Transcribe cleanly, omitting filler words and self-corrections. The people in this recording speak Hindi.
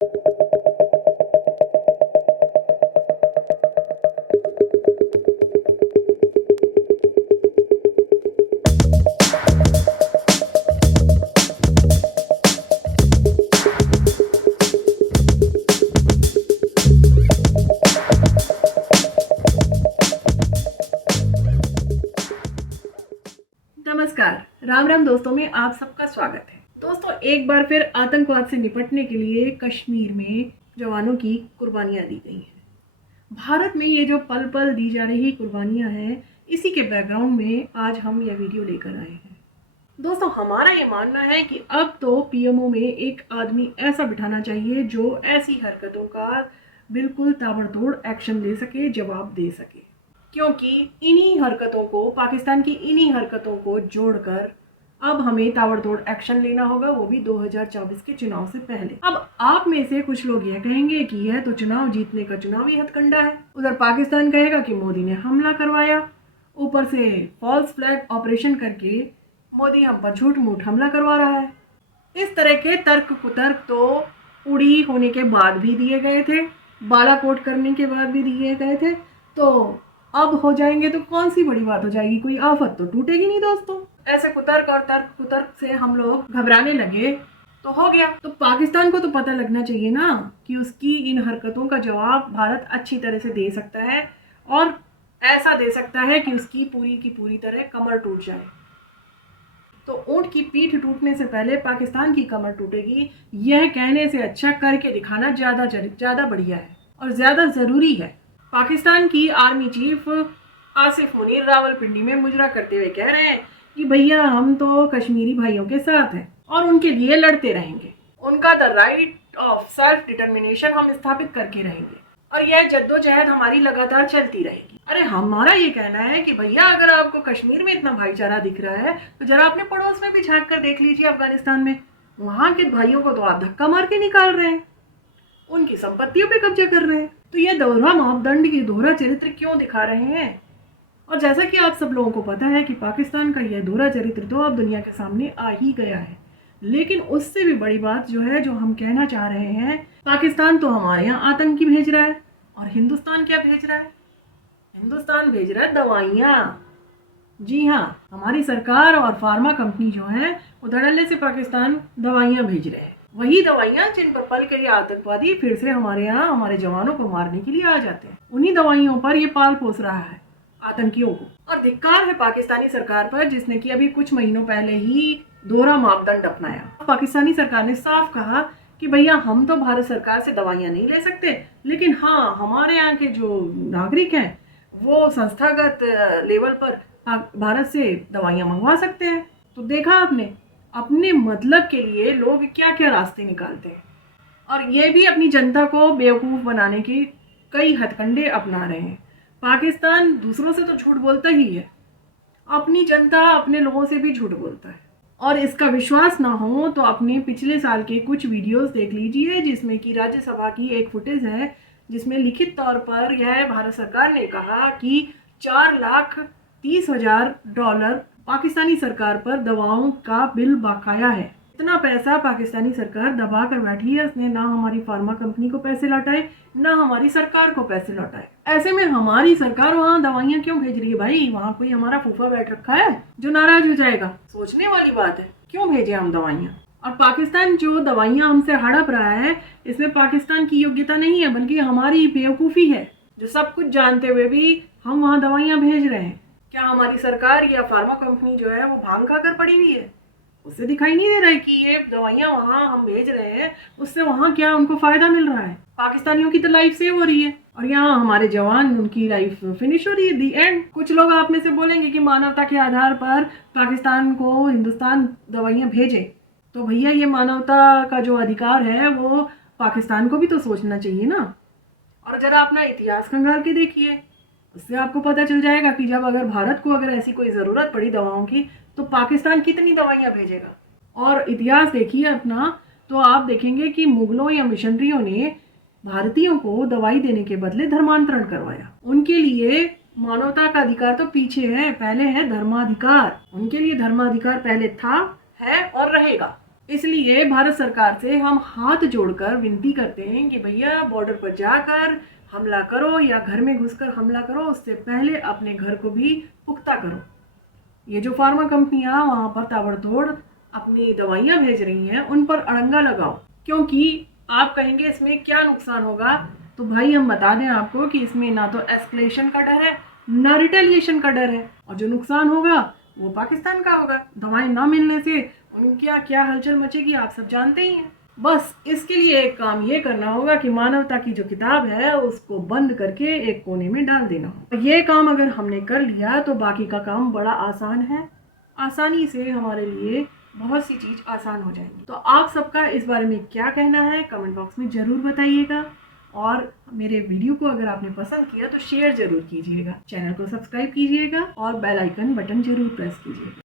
नमस्कार, राम राम दोस्तों में आप सबका स्वागत है। दोस्तों, एक बार फिर आतंकवाद से निपटने के लिए कश्मीर में जवानों की कुर्बानियां दी गई हैं। भारत में ये जो पल पल दी जा रही कुर्बानियां हैं, इसी के बैकग्राउंड में आज हम यह वीडियो लेकर आए हैं। दोस्तों, हमारा ये मानना है कि अब तो पीएमओ में एक आदमी ऐसा बिठाना चाहिए जो ऐसी हरकतों का बिल्कुल ताबड़तोड़ एक्शन ले सके, जवाब दे सके, क्योंकि इन्हीं हरकतों को, पाकिस्तान की इन्हीं हरकतों को जोड़कर अब हमें ताबड़तोड़ एक्शन लेना होगा, वो भी 2024 के चुनाव से पहले। अब आप में से कुछ लोग यह कहेंगे कि यह तो चुनाव जीतने का चुनावी हथकंडा है। उधर पाकिस्तान कहेगा कि मोदी ने हमला करवाया, ऊपर से फॉल्स फ्लैग ऑपरेशन करके मोदी हम पर झूठ मूठ हमला करवा रहा है। इस तरह के तर्क कुतर्क तो उड़ी होने के बाद भी दिए गए थे, बालाकोट करने के बाद भी दिए गए थे, तो अब हो जाएंगे तो कौन सी बड़ी बात हो जाएगी, कोई आफत तो टूटेगी नहीं। दोस्तों, ऐसे कुतर्क और तर्क कुतर्क से हम लोग घबराने लगे तो हो गया। तो पाकिस्तान को तो पता लगना चाहिए ना कि उसकी इन हरकतों का जवाब भारत अच्छी तरह से दे सकता है, और ऐसा दे सकता है कि उसकी पूरी की पूरी तरह कमर टूट जाए। तो ऊंट की पीठ टूटने से पहले पाकिस्तान की कमर टूटेगी, यह कहने से अच्छा करके दिखाना ज़्यादा बढ़िया है और ज़्यादा ज़रूरी है। पाकिस्तान की आर्मी चीफ आसिफ मुनीर रावलपिंडी में मुजरा करते हुए कह रहे हैं कि भैया हम तो कश्मीरी भाइयों के साथ हैं और उनके लिए लड़ते रहेंगे। उनका the right of self determination हम स्थापित करके रहेंगे और यह जद्दोजहद हमारी लगातार चलती रहेगी। अरे, हमारा ये कहना है कि भैया अगर आपको कश्मीर में इतना भाईचारा दिख रहा है तो जरा अपने पड़ोस में भी झांक कर देख लीजिए, अफगानिस्तान में। वहां के भाइयों को तो आप धक्का मार के निकाल रहे हैं, उनकी संपत्तियों पे कब्जा कर रहे हैं। तो यह दोहरा मापदंड, ये दोहरा चरित्र क्यों दिखा रहे हैं? और जैसा कि आप सब लोगों को पता है कि पाकिस्तान का यह दोहरा चरित्र तो अब दुनिया के सामने आ ही गया है, लेकिन उससे भी बड़ी बात जो है, जो हम कहना चाह रहे हैं, पाकिस्तान तो हमारे यहाँ आतंकी भेज रहा है और हिंदुस्तान क्या भेज रहा है? हिंदुस्तान भेज रहा है दवाइयाँ। जी हाँ, हमारी सरकार और फार्मा कंपनी जो है वो धड़ल्ले से पाकिस्तान दवाइयाँ भेज रहे हैं। वही दवाइयाँ जिन पर पल के लिए आतंकवादी फिर से हमारे यहाँ हमारे जवानों को मारने के लिए आ जाते हैं, उन्हीं दवाइयों पर ये पाल पोस रहा है आतंकियों को। और धिक्कार है पाकिस्तानी सरकार पर, जिसने कि अभी कुछ महीनों पहले ही दोहरा मापदंड अपनाया। पाकिस्तानी सरकार ने साफ कहा कि भैया हम तो भारत सरकार से दवाइयाँ नहीं ले सकते, लेकिन हाँ, हमारे यहाँ के जो नागरिक हैं वो संस्थागत लेवल पर भारत से दवाइयाँ मंगवा सकते हैं। तो देखा आपने, अपने मतलब के लिए लोग क्या क्या रास्ते निकालते हैं, और ये भी अपनी जनता को बेवकूफ़ बनाने की कई हथकंडे अपना रहे हैं। पाकिस्तान दूसरों से तो झूठ बोलता ही है, अपनी जनता, अपने लोगों से भी झूठ बोलता है। और इसका विश्वास ना हो तो अपने पिछले साल के कुछ वीडियोस देख लीजिए, जिसमें कि राज्यसभा की एक फुटेज है जिसमें लिखित तौर पर यह भारत सरकार ने कहा कि $4,30,000 पाकिस्तानी सरकार पर दवाओं का बिल बकाया है। इतना पैसा पाकिस्तानी सरकार दबा कर बैठी है, उसने ना हमारी फार्मा कंपनी को पैसे लौटाए, ना हमारी सरकार को पैसे लौटाए। ऐसे में हमारी सरकार वहाँ दवाइयाँ क्यों भेज रही है भाई? वहाँ कोई हमारा फूफा बैठ रखा है जो नाराज हो जाएगा? सोचने वाली बात है, क्यों भेजे हम दवाइयाँ? और पाकिस्तान जो दवाइयाँ हमसे हड़प रहा है, इसमें पाकिस्तान की योग्यता नहीं है, बल्कि हमारी बेवकूफ़ी है, जो सब कुछ जानते हुए भी हम वहाँ दवाइयाँ भेज रहे हैं। क्या हमारी सरकार या फार्मा कंपनी जो है वो भांग खाकर पड़ी हुई है? उससे दिखाई नहीं दे रहा है कि ये दवाइयाँ वहाँ हम भेज रहे हैं, उससे वहाँ क्या उनको फायदा मिल रहा है? पाकिस्तानियों की तो लाइफ सेव हो रही है और यहाँ हमारे जवान, उनकी लाइफ फिनिश हो रही है, दी एंड। कुछ लोग आप में से बोलेंगे कि मानवता के आधार पर पाकिस्तान को हिंदुस्तान दवाइयाँ भेजे, तो भैया ये मानवता का जो अधिकार है वो पाकिस्तान को भी तो सोचना चाहिए ना। और जरा अपना इतिहास खंगाल के देखिए, उससे आपको पता चल जाएगा कि जब अगर भारत को अगर ऐसी कोई ज़रूरत पड़ी दवाओं की, तो पाकिस्तान कितनी दवाइयाँ भेजेगा। और इतिहास देखिए अपना, तो आप देखेंगे कि मुगलों या मिशनरियों ने भारतीयों को दवाई देने के बदले धर्मांतरण करवाया। उनके लिए मानवता का अधिकार तो पीछे है, पहले है धर्माधिकार। उनके लिए धर्माधिकार पहले था, है और रहेगा। इसलिए भारत सरकार से हम हाथ जोड़कर विनती करते हैं कि भैया बॉर्डर पर जाकर हमला करो या घर में घुसकर हमला करो, उससे पहले अपने घर को भी पुख्ता करो। ये जो फार्मा कंपनियां वहां पर ताबड़तोड़ अपनी दवाइयां भेज रही हैं, उन पर अड़ंगा लगाओ। क्योंकि आप कहेंगे इसमें क्या नुकसान होगा, तो भाई हम बता दें आपको कि इसमें ना तो एस्केलेशन का डर है, ना रिटेलिएशन का डर है, और जो नुकसान होगा वो पाकिस्तान का होगा। दवाएं ना मिलने से उनकी क्या हलचल मचेगी आप सब जानते ही हैं। बस इसके लिए एक काम ये करना होगा कि मानवता की जो किताब है उसको बंद करके एक कोने में डाल देना होगा। ये काम अगर हमने कर लिया तो बाकी का काम बड़ा आसान है। आसानी से हमारे लिए बहुत सी चीज आसान हो जाएंगी। तो आप सबका इस बारे में क्या कहना है कमेंट बॉक्स में जरूर बताइएगा। और मेरे वीडियो को अगर आपने पसंद किया तो शेयर जरूर कीजिएगा, चैनल को सब्सक्राइब कीजिएगा और बेल आइकन बटन जरूर प्रेस कीजिएगा।